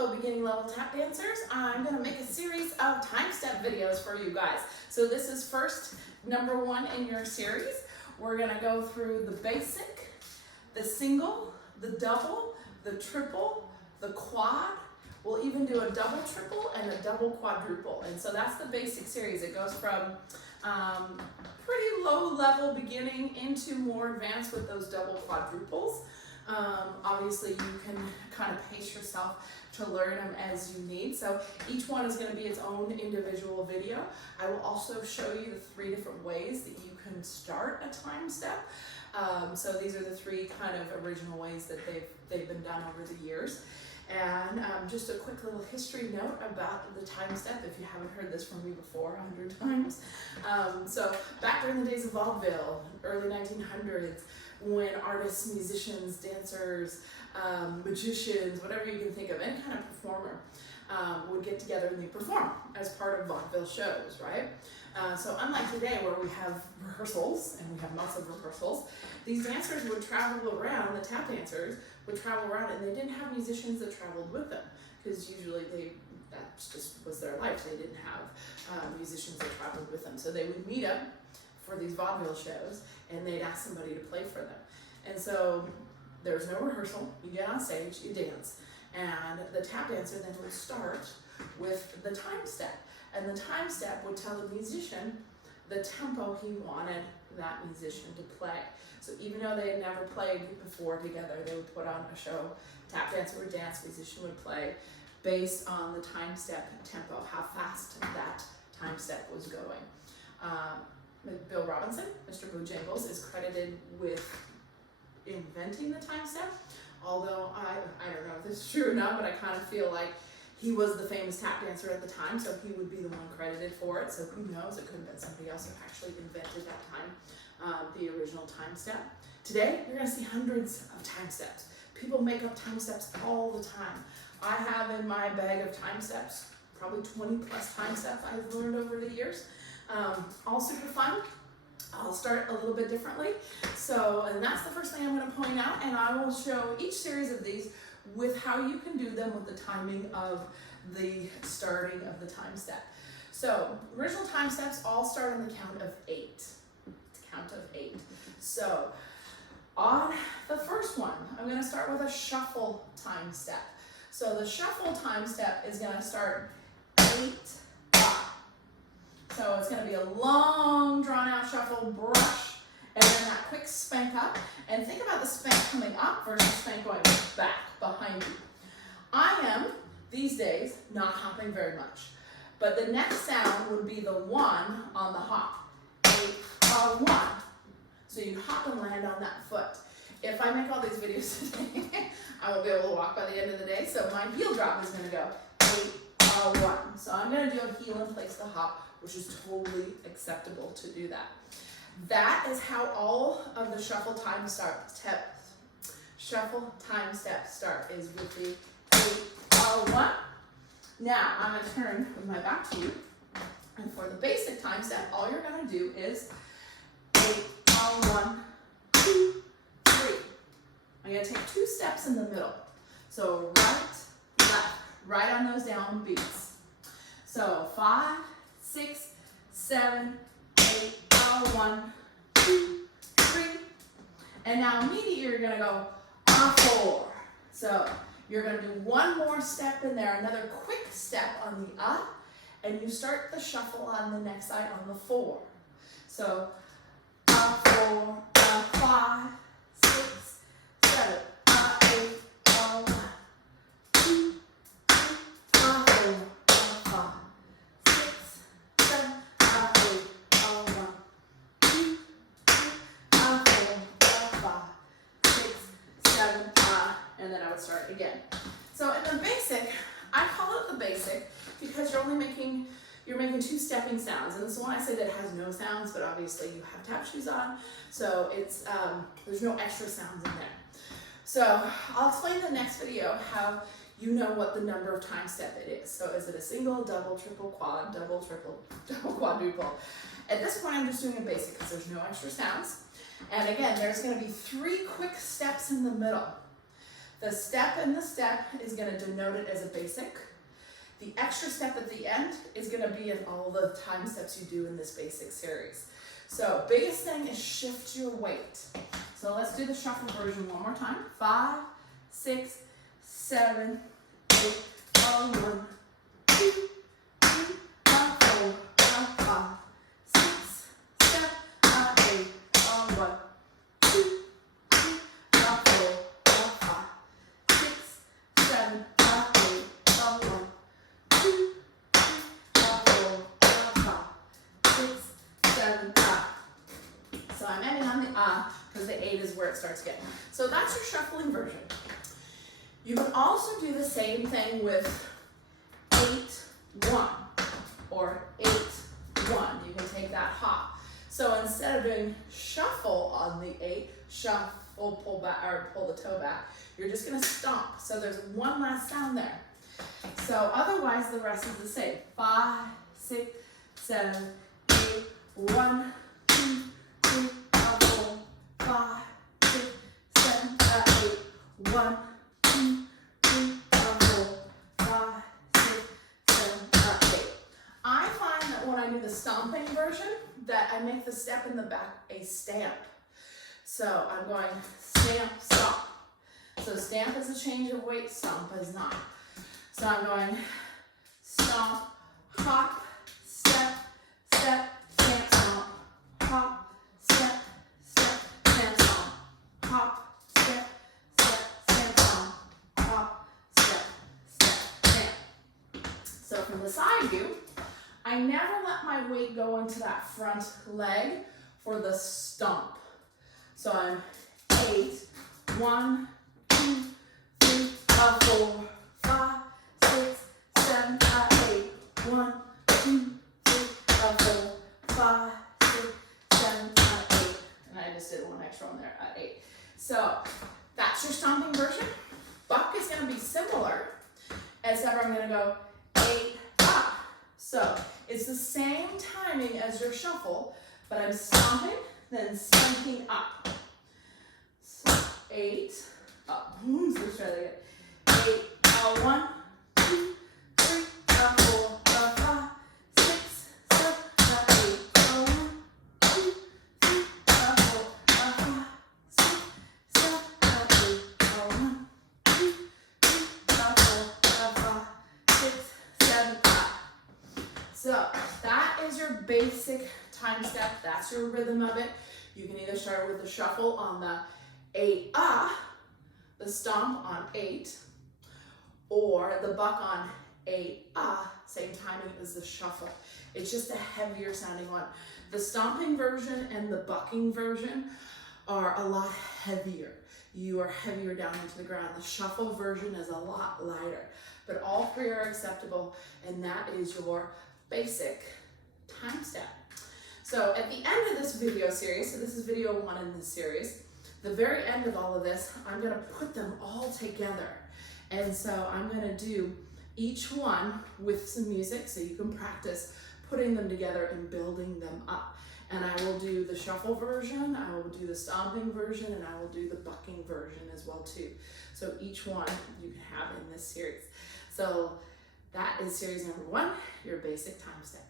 Hello beginning level tap dancers. I'm going to make a series of time step videos for you guys. So this is first number one in your series. We're going to go through the basic, the single, the double, the triple, the quad. We'll even do a double triple and a double quadruple. And so that's the basic series. It goes from pretty low level beginning into more advanced with those double quadruples. Obviously you can kind of pace yourself to learn them as you need. So each one is going to be its own individual video. I will also show you the 3 different ways that you can start a time step. So these are the 3 kind of original ways that they've been done over the years. And just a quick little history note about the time step, if you haven't heard this from me before 100 times. So back during the days of vaudeville, early 1900s, when artists, musicians, dancers, magicians, whatever you can think of, any kind of performer would get together and they perform as part of vaudeville shows, right? So unlike today where we have rehearsals, and we have lots of rehearsals, these dancers would travel around, the tap dancers would travel around, and they didn't have musicians that traveled with them, because usually that just was their life. They didn't have musicians that traveled with them. So they would meet up for these vaudeville shows, and they'd ask somebody to play for them. And so there's no rehearsal. You get on stage, you dance, and the tap dancer then would start with the time step. And the time step would tell the musician the tempo he wanted that musician to play. So even though they had never played before together, they would put on a show. Tap dancer would dance, musician would play based on the time step tempo, how fast that time step was going. Bill Robinson, Mr. Bojangles, is credited with inventing the time step, although I don't know if this is true or not, but I kind of feel like he was the famous tap dancer at the time, so he would be the one credited for it. So who knows, it could have been somebody else who actually invented that time, the original time step. Today, you're gonna see hundreds of time steps. People make up time steps all the time. I have in my bag of time steps, probably 20 plus time steps I've learned over the years. All super fun. I'll start a little bit differently. And that's the first thing I'm going to point out, and I will show each series of these with how you can do them with the timing of the starting of the time step. So original time steps all start on the count of 8. It's a count of 8. So on the first one, I'm going to start with a shuffle time step. So the shuffle time step is going to start 8. So it's going to be a long, drawn-out shuffle, brush, and then that quick spank up. And think about the spank coming up versus spank going back behind you. I am, these days, not hopping very much. But the next sound would be the 1 on the hop. 8, 1. So you hop and land on that foot. If I make all these videos today, I won't be able to walk by the end of the day. So my heel drop is going to go 8, 1. So I'm going to do a heel in place the hop, which is totally acceptable to do that. That is how all of the shuffle time steps start, is with the 8, 1. Now I'm going to turn with my back to you, and for the basic time step, all you're going to do is 8, 1, 2, 3. I'm going to take 2 steps in the middle. So right, left, right on those down beats. So 5, 6, 7, 8, 1, 2, 3. And now immediately you're going to go 4. So you're going to do one more step in there, another quick step on the and you start the shuffle on the next side on the 4. So 4, 5, 6, 7, 8, 1, 2, 3, 4, 5, 6, 7, 8, 1, 2, 3, 4, 5, 6, 7, and then I would start again. So in the basic, I call it the basic because you're making 2 stepping sounds, and this is one I say that has no sounds, but obviously you have tap shoes on, so it's there's no extra sounds in there. So I'll explain in the next video how you know what the number of time step it is. So is it a single, double, triple, quad, double, triple, double, quadruple? At this point I'm just doing a basic because there's no extra sounds. And again, there's going to be 3 quick steps in the middle. The step in the step is going to denote it as a basic. The extra step at the end is going to be in all the time steps you do in this basic series. So biggest thing is shift your weight. So let's do the shuffle version one more time. 5, 6, 7, 8, 1, 2, 3, 4, 5, 6, 7, 8, 1, 2, 3, 4, 5, 6, 7, 8, 1, 2, 3, 4, 5, 6, 7, 8. So I'm ending on the because the 8 is where it starts again. So that's your shuffling version. You can also do the same thing with 8-1 or 8-1. You can take that hop. So instead of doing shuffle on the 8, shuffle, pull back, or pull the toe back, you're just gonna stomp. So there's one last sound there. So otherwise the rest is the same. 5, 6, 7, 8, 1, 2, 3, 4, 5, 6, 7, 8, 1, 2, 3, 4, 5, 6, 7, 8. I find that when I do the stomping version, that I make the step in the back a stamp. So I'm going stamp, stomp. So stamp is a change of weight, stomp is not. So I'm going stomp, hop, step, step, stamp, stomp, hop, step, step, stamp, stomp, hop, step, step, stamp, stomp, hop, step, step, stamp. So from the side view, I never let my weight go into that front leg for the stomp. So I'm 8, 1, 2, 3, 4, 5, 6, 7, 8, 1, 2, 3, 4, 5, 6, 7, 8. And I just did one extra on there at 8. So that's your stomping version. Buck is going to be similar, except I'm going to go 8 up. So it's the same timing as your shuffle, but I'm stomping, then sinking up. So 8 up. So let's try that again. 8, 1, 2, 3, 4, 5, 6, 7, 8, 1, 2, 3, 4, 5, 6, 7, 8, 1, 2, 3, 4, 5, 6, 7, 8. So that is your basic time step. That's your rhythm of it. You can either start with the shuffle on the 8 the stomp on 8, or the buck on 8 same timing as the shuffle. It's just a heavier sounding one. The stomping version and the bucking version are a lot heavier. You are heavier down into the ground. The shuffle version is a lot lighter, but all three are acceptable, and that is your basic time step. So at the end of this video series, so this is video 1 in this series, the very end of all of this, I'm gonna put them all together. And so I'm gonna do each one with some music so you can practice putting them together and building them up. And I will do the shuffle version, I will do the stomping version, and I will do the bucking version as well too. So each one you can have in this series. So that is series number 1, your basic time step.